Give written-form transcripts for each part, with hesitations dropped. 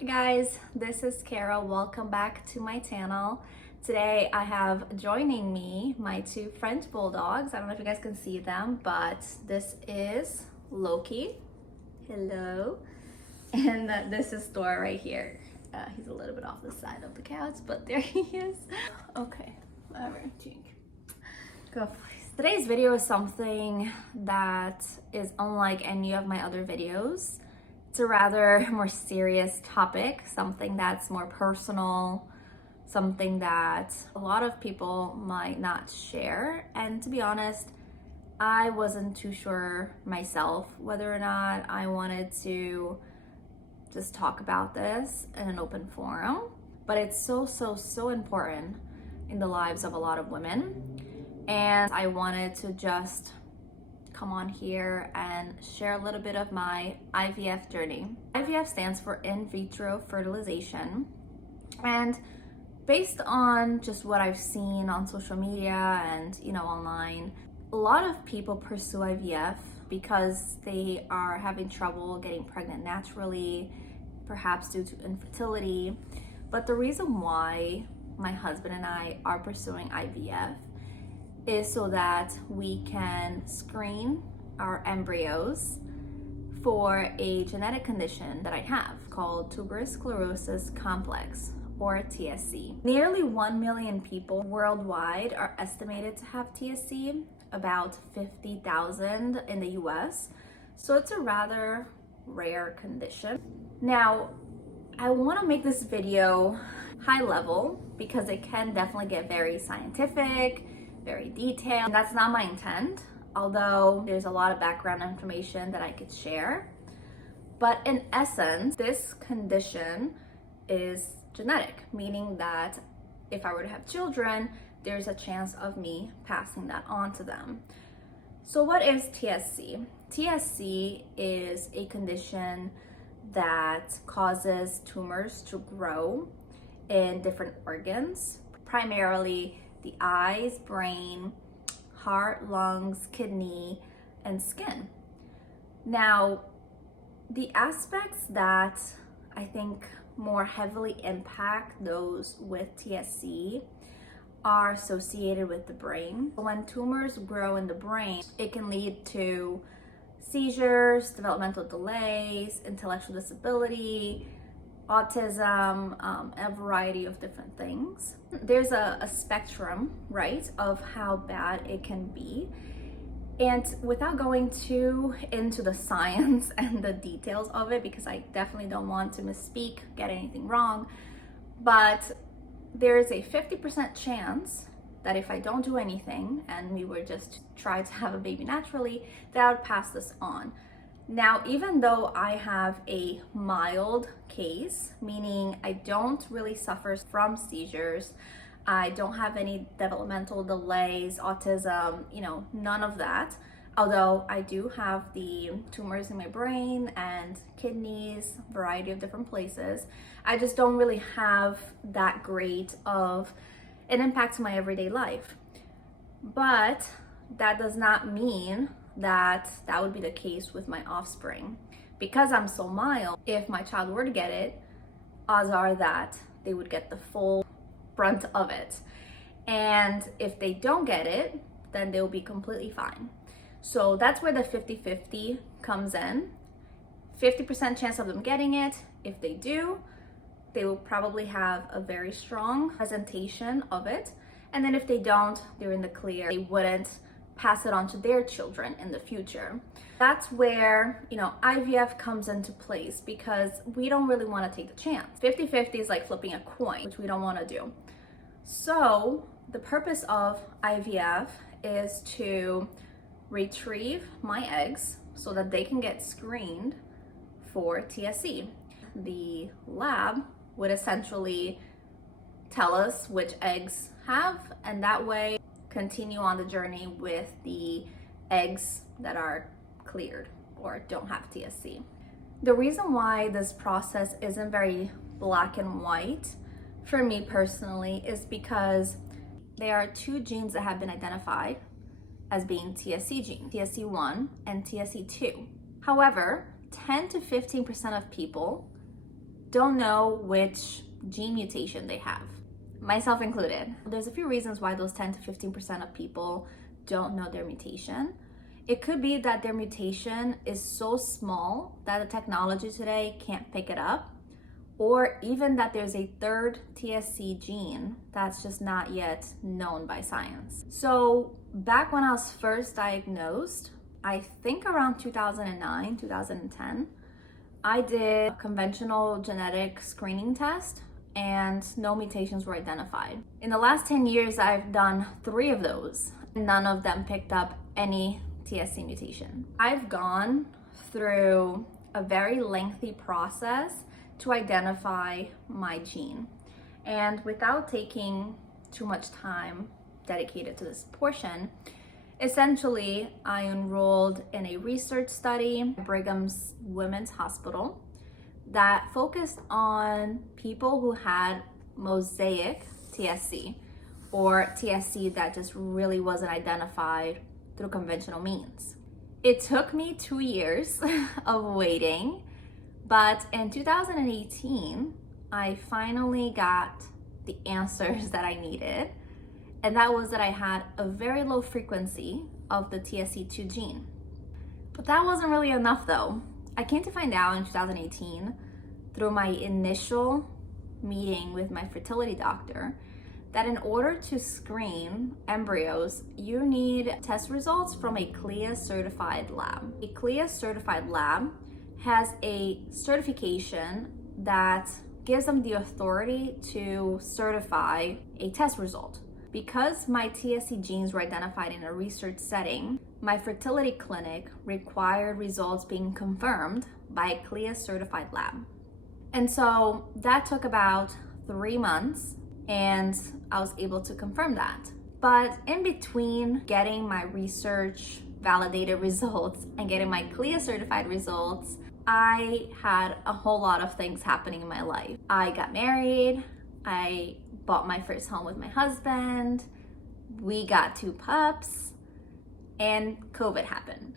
Hi guys, this is Kara. Welcome back to my channel. Today I have joining me my two French bulldogs. I don't know if you guys can see them, but this is Loki. Hello. And this is Thor right here. He's a little bit off the side of the couch, but there he is. Okay, everything. Go please. Today's video is something that is unlike any of my other videos. It's a rather more serious topic, something that's more personal, something that a lot of people might not share. And to be honest, I wasn't too sure myself whether or not I wanted to just talk about this in an open forum. But it's so important in the lives of a lot of women. And I wanted to just come on here and share a little bit of my IVF journey. IVF stands for in vitro fertilization, and based on just what I've seen on social media and online, a lot of people pursue IVF because they are having trouble getting pregnant naturally, perhaps due to infertility. But the reason why my husband and I are pursuing IVF is so that we can screen our embryos for a genetic condition that I have called Tuberous Sclerosis Complex, or TSC. Nearly 1 million people worldwide are estimated to have TSC, about 50,000 in the US. So it's a rather rare condition. Now, I want to make this video high level because it can definitely get very scientific, very detailed. And that's not my intent, although there's a lot of background information that I could share. But in essence, this condition is genetic, meaning that if I were to have children, there's a chance of me passing that on to them. So what is TSC? TSC is a condition that causes tumors to grow in different organs, primarily the eyes, brain, heart, lungs, kidney, and skin. Now, the aspects that I think more heavily impact those with TSC are associated with the brain. When tumors grow in the brain, it can lead to seizures, developmental delays, intellectual disability, autism, a variety of different things. There's a spectrum, right, of how bad it can be. And without going too into the science and the details of it, because I definitely don't want to misspeak, get anything wrong, but there is a 50% chance that if I don't do anything and we were just try to have a baby naturally, that I would pass this on. Now, even though I have a mild case, meaning I don't really suffer from seizures, I don't have any developmental delays, autism, none of that. Although I do have the tumors in my brain and kidneys, variety of different places. I just don't really have that great of an impact to my everyday life. But that does not mean that would be the case with my offspring. Because I'm so mild, if my child were to get it, odds are that they would get the full brunt of it. And if they don't get it, then they'll be completely fine. So that's where the 50-50 comes in. 50% chance of them getting it. If they do, they will probably have a very strong presentation of it. And then if they don't, they're in the clear. They wouldn't pass it on to their children in the future. That's where, IVF comes into place because we don't really want to take the chance. 50-50 is like flipping a coin, which we don't want to do. So the purpose of IVF is to retrieve my eggs so that they can get screened for TSC. The lab would essentially tell us which eggs have, and that way continue on the journey with the eggs that are cleared or don't have TSC. The reason why this process isn't very black and white for me personally is because there are two genes that have been identified as being TSC genes, TSC1 and TSC2. However, 10 to 15% of people don't know which gene mutation they have, myself included. There's a few reasons why those 10 to 15% of people don't know their mutation. It could be that their mutation is so small that the technology today can't pick it up, or even that there's a third TSC gene that's just not yet known by science. So back when I was first diagnosed, I think around 2009, 2010, I did a conventional genetic screening test and no mutations were identified. In the last 10 years, I've done 3 of those. None of them picked up any TSC mutation. I've gone through a very lengthy process to identify my gene. And without taking too much time dedicated to this portion, essentially, I enrolled in a research study at Brigham's Women's Hospital that focused on people who had mosaic TSC, or TSC that just really wasn't identified through conventional means. It took me 2 years of waiting, but in 2018, I finally got the answers that I needed. And that was that I had a very low frequency of the TSC2 gene. But that wasn't really enough though. I came to find out in 2018 through my initial meeting with my fertility doctor that in order to screen embryos, you need test results from a CLIA certified lab. A CLIA certified lab has a certification that gives them the authority to certify a test result. Because my TSC genes were identified in a research setting, my fertility clinic required results being confirmed by a CLIA certified lab. And so that took about 3 months and I was able to confirm that. But in between getting my research validated results and getting my CLIA certified results, I had a whole lot of things happening in my life. I got married, I bought my first home with my husband, we got 2 pups, and COVID happened.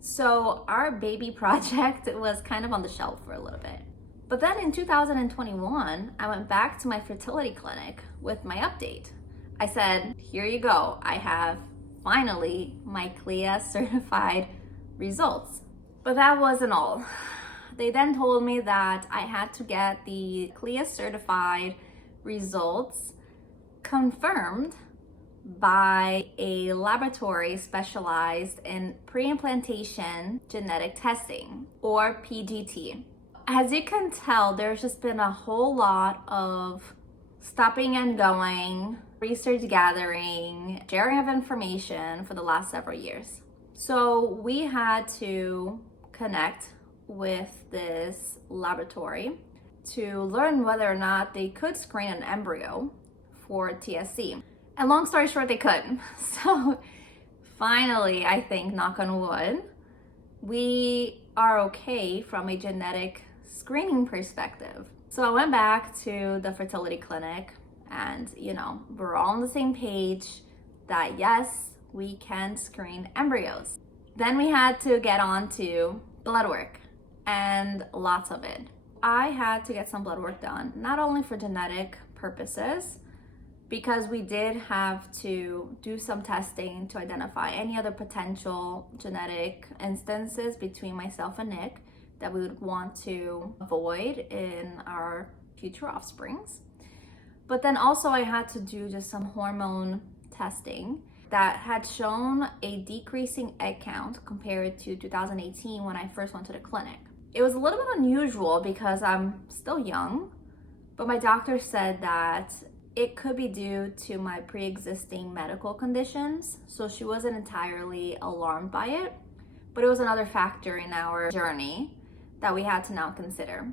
So our baby project was kind of on the shelf for a little bit. But then in 2021, I went back to my fertility clinic with my update. I said, here you go, I have finally my CLIA certified results. But that wasn't all. They then told me that I had to get the CLIA certified results confirmed by a laboratory specialized in pre-implantation genetic testing, or PGT. As you can tell, there's just been a whole lot of stopping and going, research gathering, sharing of information for the last several years. So we had to connect with this laboratory to learn whether or not they could screen an embryo for TSC. And long story short, they could. So finally, I think, knock on wood, we are okay from a genetic screening perspective. So I went back to the fertility clinic and, we're all on the same page that yes, we can screen embryos. Then we had to get on to blood work, and lots of it. I had to get some blood work done, not only for genetic purposes, because we did have to do some testing to identify any other potential genetic instances between myself and Nick that we would want to avoid in our future offsprings. But then also I had to do just some hormone testing that had shown a decreasing egg count compared to 2018 when I first went to the clinic. It was a little bit unusual because I'm still young, but my doctor said that it could be due to my pre-existing medical conditions, so she wasn't entirely alarmed by it, but it was another factor in our journey that we had to now consider.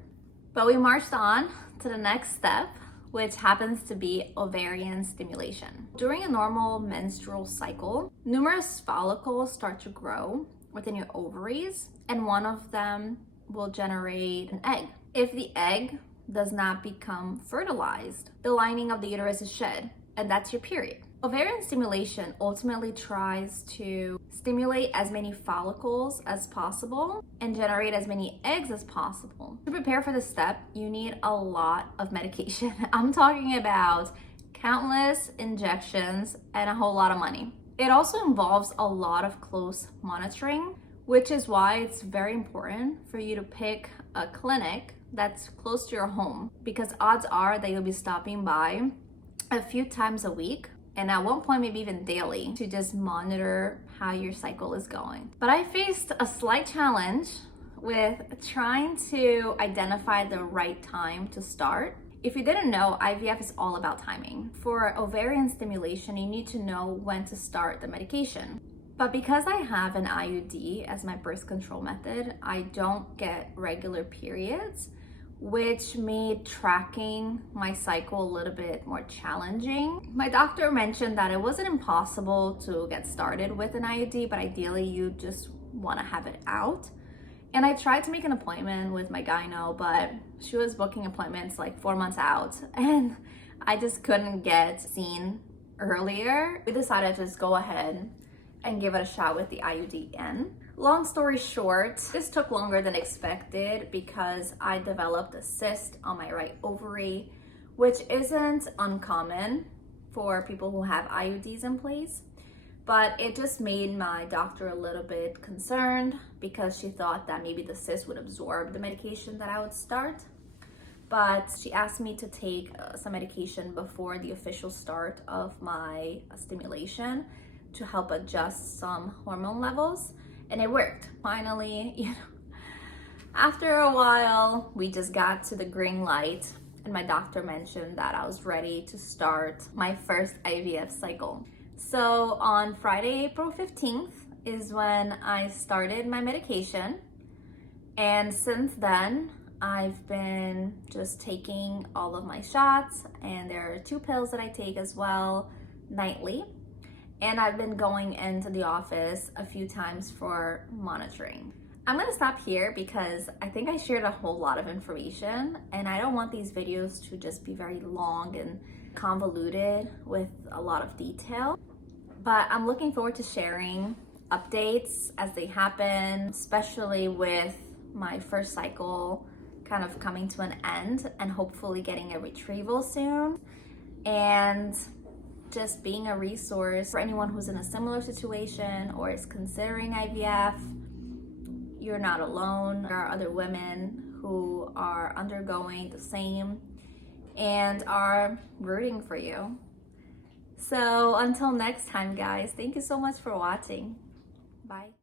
But we marched on to the next step, which happens to be ovarian stimulation. During a normal menstrual cycle, numerous follicles start to grow within your ovaries, and one of them will generate an egg. If the egg does not become fertilized, the lining of the uterus is shed, and that's your period. Ovarian stimulation ultimately tries to stimulate as many follicles as possible and generate as many eggs as possible. To prepare for this step, you need a lot of medication. I'm talking about countless injections and a whole lot of money. It also involves a lot of close monitoring, which is why it's very important for you to pick a clinic that's close to your home, because odds are that you'll be stopping by a few times a week, and at one point maybe even daily, to just monitor how your cycle is going. But I faced a slight challenge with trying to identify the right time to start. If you didn't know, IVF is all about timing. For ovarian stimulation, you need to know when to start the medication. But because I have an IUD as my birth control method, I don't get regular periods, which made tracking my cycle a little bit more challenging. My doctor mentioned that it wasn't impossible to get started with an IUD, but ideally you just want to have it out. And I tried to make an appointment with my gyno, but she was booking appointments like 4 months out, and I just couldn't get seen earlier. We decided to just go ahead and give it a shot with the IUD in. Long story short, this took longer than expected because I developed a cyst on my right ovary, which isn't uncommon for people who have IUDs in place. But it just made my doctor a little bit concerned because she thought that maybe the cyst would absorb the medication that I would start. But she asked me to take some medication before the official start of my stimulation to help adjust some hormone levels, and it worked. Finally, after a while, we just got to the green light, and my doctor mentioned that I was ready to start my first IVF cycle. So on Friday, April 15th is when I started my medication. And since then, I've been just taking all of my shots, and there are 2 pills that I take as well nightly. And I've been going into the office a few times for monitoring. I'm gonna stop here because I think I shared a whole lot of information, and I don't want these videos to just be very long and convoluted with a lot of detail. But I'm looking forward to sharing updates as they happen, especially with my first cycle kind of coming to an end and hopefully getting a retrieval soon. And just being a resource for anyone who's in a similar situation or is considering IVF. You're not alone. There are other women who are undergoing the same and are rooting for you. So until next time, guys, thank you so much for watching. Bye.